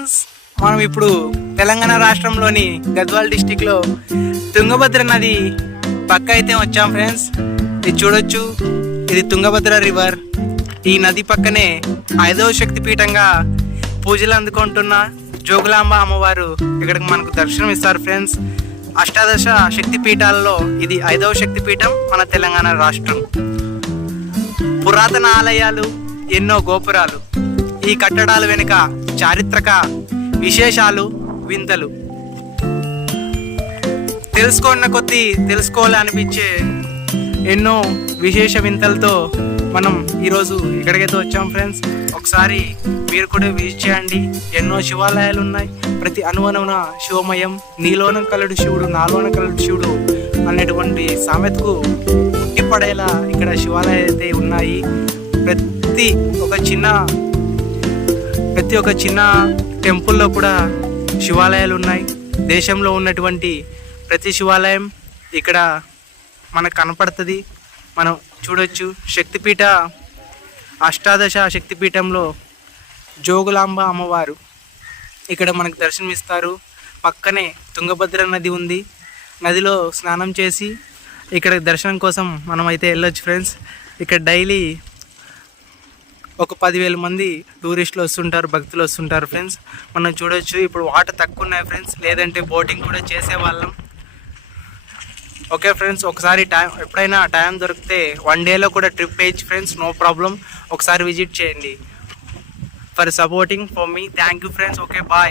Friends, మనం ఇప్పుడు తెలంగాణ రాష్ట్రంలోని గద్వాల్ డిస్టిక్లో తుంగభద్ర నది పక్క అయితే వచ్చాం ఫ్రెండ్స్. ఇది చూడొచ్చు, ఇది తుంగభద్ర రివర్. ఈ నది పక్కనే 5వ శక్తిపీఠంగా పూజలు అందుకుంటున్న జోగులాంబ అమ్మవారు ఇక్కడికి మనకు దర్శనం ఇస్తారు ఫ్రెండ్స్. అష్టాదశ శక్తిపీఠాలలో ఇది 5వ శక్తిపీఠం మన తెలంగాణ రాష్ట్రం. పురాతన ఆలయాలు, ఎన్నో గోపురాలు, ఈ కట్టడాల వెనుక చారిత్రక విశేషాలు, వింతలు తెలుసుకున్న కొద్దీ తెలుసుకోవాలనిపించే ఎన్నో విశేష వింతలతో మనం ఈరోజు ఇక్కడికైతే వచ్చాం ఫ్రెండ్స్. ఒకసారి మీరు కూడా విజిట్ చేయండి. ఎన్నో శివాలయాలు ఉన్నాయి. ప్రతి అనువనున శివమయం. నీలోన కలడు శివుడు, నాలోన కలడు శివుడు అనేటువంటి సామెతకు ఉట్టిపడేలా ఇక్కడ శివాలయాలు అయితే ఉన్నాయి. ప్రతి ఒక చిన్న టెంపుల్లో కూడా శివాలయాలు ఉన్నాయి. దేశంలో ఉన్నటువంటి ప్రతి శివాలయం ఇక్కడ మనకు కనపడుతుంది. మనం చూడొచ్చు. శక్తిపీఠ, అష్టాదశ శక్తిపీఠంలో జోగులాంబ అమ్మవారు ఇక్కడ మనకు దర్శనమిస్తారు. పక్కనే తుంగభద్ర నది ఉంది. నదిలో స్నానం చేసి ఇక్కడ దర్శనం కోసం మనం అయితే వెళ్ళొచ్చు ఫ్రెండ్స్. ఇక్కడ డైలీ ఒక 10,000 మంది టూరిస్టులు వస్తుంటారు, భక్తులు వస్తుంటారు ఫ్రెండ్స్. మనం చూడొచ్చు. ఇప్పుడు వాటర్ తక్కువ ఉన్నాయి ఫ్రెండ్స్, లేదంటే బోటింగ్ కూడా చేసేవాళ్ళం. ఓకే ఫ్రెండ్స్, ఒకసారి ఎప్పుడైనా టైం దొరికితే 1 డేలో కూడా ట్రిప్ వేయచ్చు ఫ్రెండ్స్, నో ప్రాబ్లం. ఒకసారి విజిట్ చేయండి. For supporting for me, thank you friends. Okay, bye.